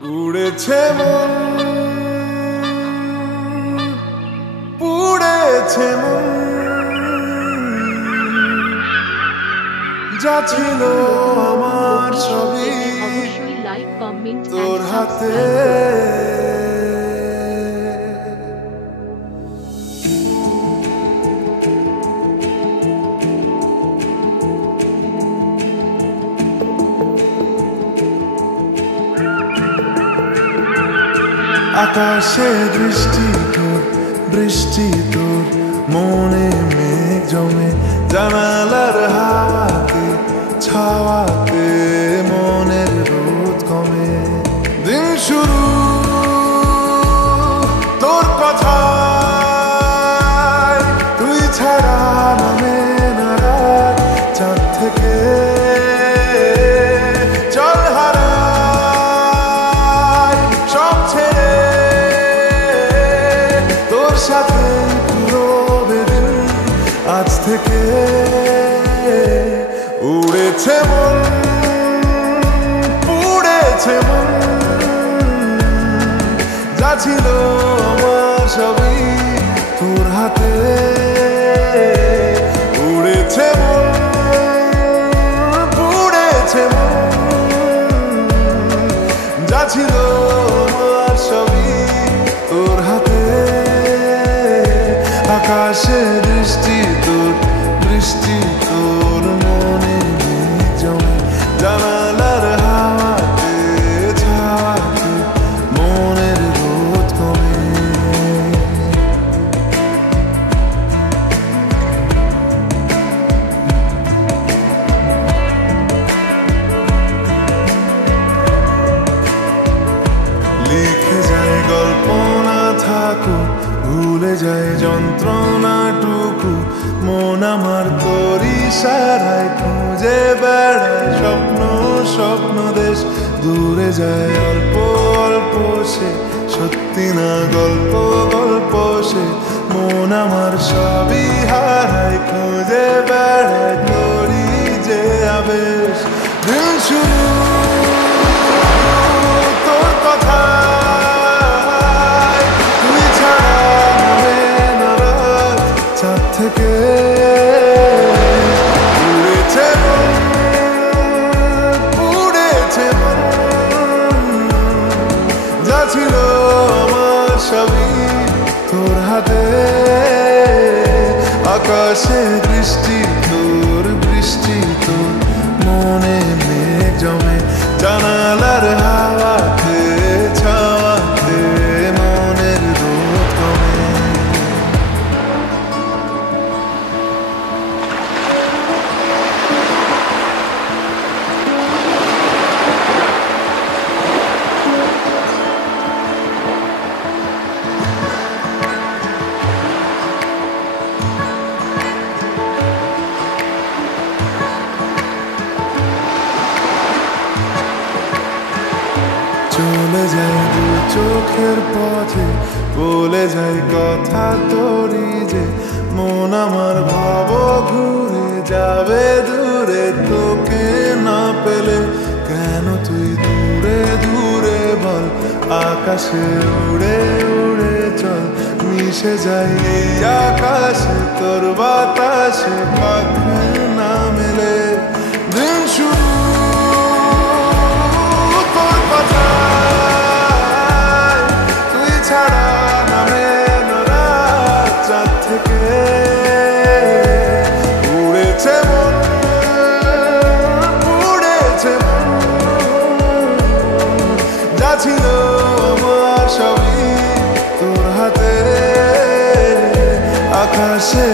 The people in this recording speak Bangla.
উড়েছে মন, পুড়েছে মন, যা ছিল আমার সবই তোর হাতে। আকাশে দৃষ্টি তোর, বৃষ্টি তোর, মনে মেঘ জমে, জানালার হাওয়াতে ছাওয়াতে মনের রোদ কমে। দিন শুরু তোর কথায়, তুই ছাড়া নামে না রাত, চাঁদ থেকে জল হারায় সব ছেড়ে তোর সাথে পুরো বেদিন। আজ থেকে উড়েছে মন, পুড়েছে মন, যা ছিল আমার সবই তোর হাতে। উড়েছে মন, পুড়েছে মন, যা ছিল আমার সবই তোর হাতে। আকাশে দৃষ্টি তোর, বৃষ্টি তোর, মনে মেঘ জমে, জানালার হাওয়াতে ছাওয়াতে মনের রোদ কমে। লিখে যায় গল্প না থাকুক, ভুলে যায় যন্ত্রণাটুকু, মন আমার তোর ইশারায় খুঁজে বেড়ায় স্বপ্ন স্বপ্ন দেশ। দূরে যায় অল্প অল্প সে, সত্যি না গল্প গল্প সে, মন আমার সবই হারায় খুঁজে বেড়ায় তোরই যে আবেশ। দিন শুরু তোর কথা, তুই ছাড়া নামে না রাত, চাঁদ থেকে উড়েছে মন, পুড়েছে মন, যা ছিল আমার সবই তোর হাতে। আকাশে দৃষ্টি তোর, বৃষ্টি তোর, মনে মেঘ জমে, জানালার হাওয়াতে ছাওয়াতে মনের রোদ কমে। চলে যায় দু চোখের পথে, বলে যায় কথা তোরই যে, মন আমার ভাব ঘুরে যাবে দূরে তোকে না পেলে। কেন তুই দূরে দূরে বল, আকাশে উড়ে উড়ে চল, মিশে যায় এই আকাশে তোর বাতাসে, পাখ না মেলে। দিন শুরু তোর কথা, তুই ছাড়া নামে না রাত, চাঁদ থেকে উড়েছে মন, পুড়েছে মন, যা ছিল আমার সবই তোর হাতে। আকাশে